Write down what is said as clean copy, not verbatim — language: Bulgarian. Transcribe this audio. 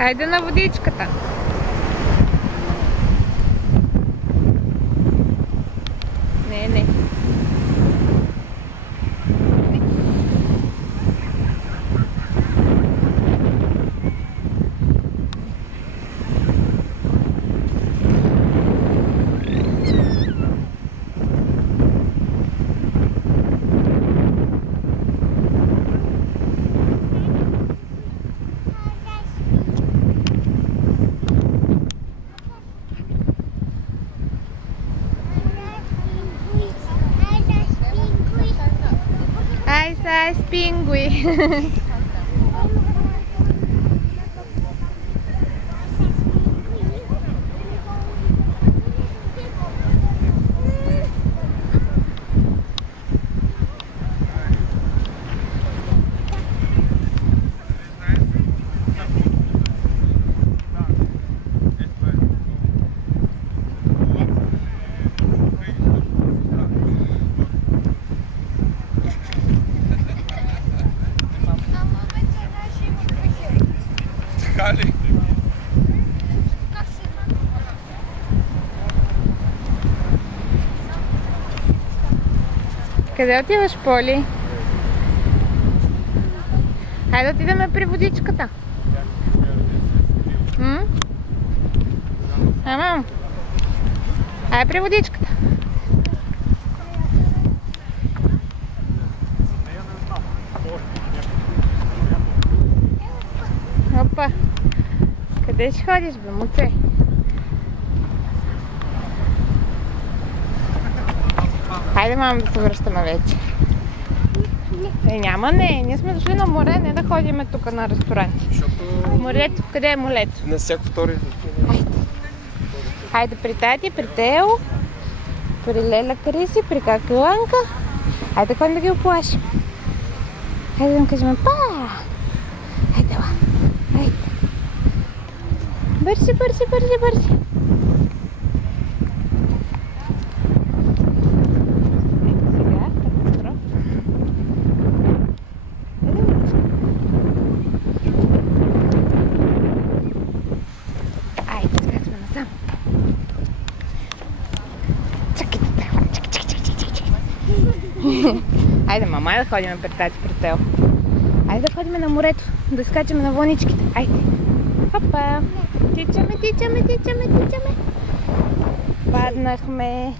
Айде на водичката. Не. Ай, спингуи. Къде отиваш, Поли? Хайде да отидем при водичката. Ама. Айде при водичката. Опа. Къде ще ходиш, бе, муце? Хайде, мама, да се връщаме вече. Няма, ние сме дошли на море, не да ходим тук на ресторанти. Морето, къде е молето? На всяко втори. Хайде при тати, при Тео, при Леля Криси, при Какиланка. Хайде ходим да ги оплашим. Хайде да им кажем па! Хайде ла, хайде. Бързи. Айде, мама, да ходим при тати, при Тео. Айде да ходим на морето, да скачаме на вълничките. Айде. Хопа. Тичаме. Паднахме.